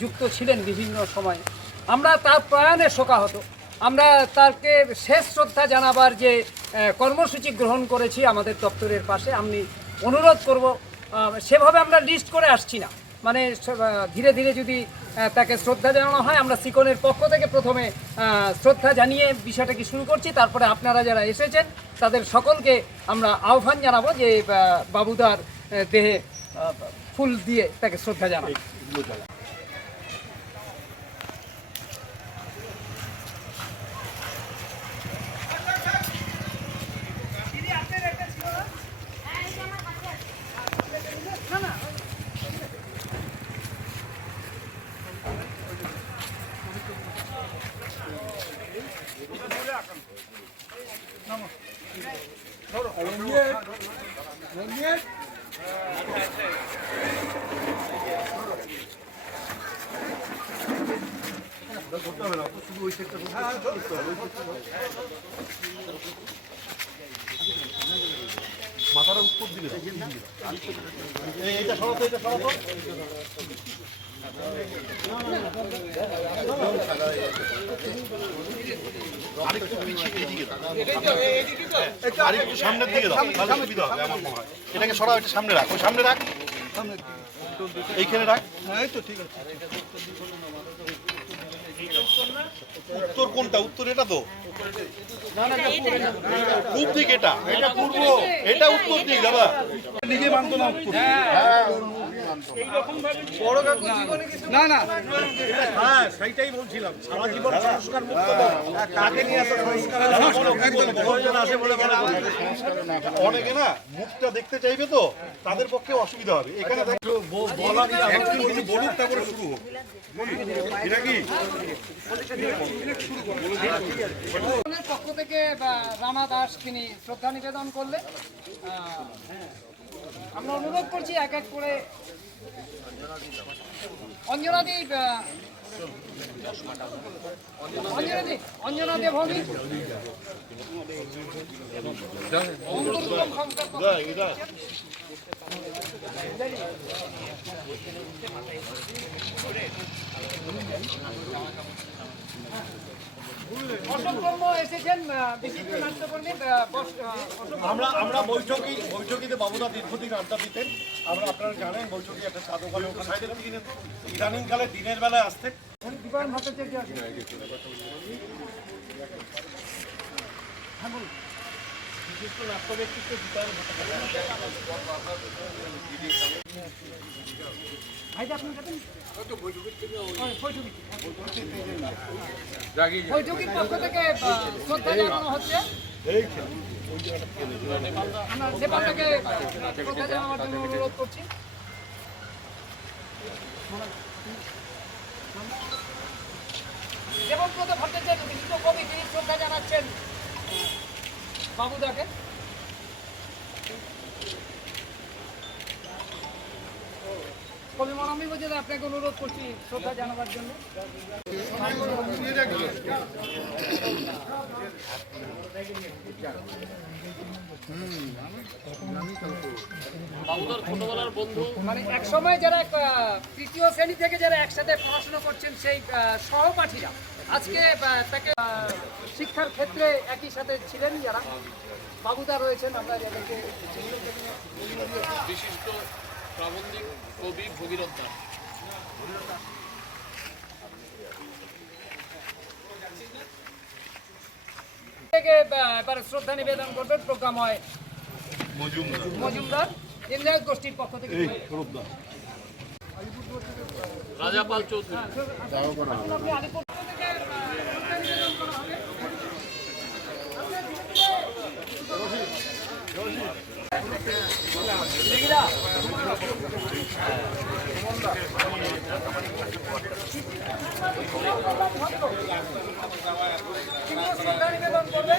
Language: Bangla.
যুক্ত ছিলেন বিভিন্ন সময়। আমরা তার প্রয়াণে শোকাহত। আমরা তাকে শেষ শ্রদ্ধা জানাবার যে কর্মসূচি গ্রহণ করেছি আমাদের দপ্তরের পাশে, আমি অনুরোধ করব সেভাবে আমরা লিস্ট করে আসছি না, মানে ধীরে ধীরে যদি তাকে শ্রদ্ধা জানানো হয়, আমরা সিকনের পক্ষ থেকে প্রথমে শ্রদ্ধা জানিয়ে বিষয়টাকে শুরু করছি, তারপরে আপনারা যারা এসেছেন তাদের সকলকে আমরা আহ্বান জানাবো যে বাবুদার দেহে ফুল দিয়ে তাকে শ্রদ্ধা জানাই। মাথাটা উত্তর দিলে এইটা সরাতো, এটা সরাতো। আরেকটু পিছিয়ে এদিকে আরেকটু সামনের দিকে দাও, তাহলে সুবিধা হবে আমার মনে হয়। এটাকে সরাও, এটা সামনে রাখ, ওই সামনে রাখ, এইখানে রাখ। এই তো ঠিক আছে। উত্তর কোনটা? উত্তর এটা তো পূব দিক, এটা এটা পূর্ব, এটা উত্তর দিক। দাদা নিজে মানতো না উত্তর। না না, হ্যাঁ সেইটাই বলছিলাম, সারা জীবন সংস্কার মুক্ত তাকে নিয়ে এত সংস্কার আসে বলে মনে করি। অনেকে না মুখটা দেখতে চাইবে, তো তাদের পক্ষে অসুবিধা হবে। এখানে বলুক, তারপরে শুরু হোক। এটা কি পক্ষ থেকে রানা দাস তিনি শ্রদ্ধা নিবেদন করলেন। আমরা অনুরোধ করছি এক এক করে অঞ্জনাদি অঞ্জনা দেবভূমি এসেছেন বিশিষ্ট নাট্যকর্মী। আমরা বৈঠকিতে বাবুদা দীর্ঘদিন আড্ডা দিতেন। আমরা আপনারা জানেন বৈঠকি একটা চা দোকানে ইদানিং কালে দিনের বেলায় আসতেন। বিশিষ্ট নাট্য ব্যক্তিত্ব দীপায়ন বৈঠকের পক্ষ থেকে শ্রদ্ধা জানানো হচ্ছে। আমরা সেবাটাকে শ্রদ্ধা জানানোর জন্য অনুরোধ করছি। দেবব্রত ভট্টাচার্য বিশিষ্ট কবি, তিনি শ্রদ্ধা জানাচ্ছেন বাবুদাকে। কবি মনামি মজুমদার, আপনাকে অনুরোধ করছি শ্রদ্ধা জানাবার জন্য। মানে এক সময় যারা তৃতীয় শ্রেণী থেকে যারা একসাথে পড়াশোনা করছেন, সেই সহপাঠীরা আজকে তাকে শিক্ষার ক্ষেত্রে একই সাথে ছিলেন যারা বাবুদা রয়েছেন। আমরা যাদেরকে বিশিষ্ট প্রাবন্ধিক কবি ভগীরথ দাস এবার শ্রদ্ধা নিবেদন করবেন প্রজ্ঞাময় মজুমদার, ইন্দ্রায়ত গোষ্ঠীর পক্ষ থেকে। রাজাপাল চৌধুরী নিবেদন করবে।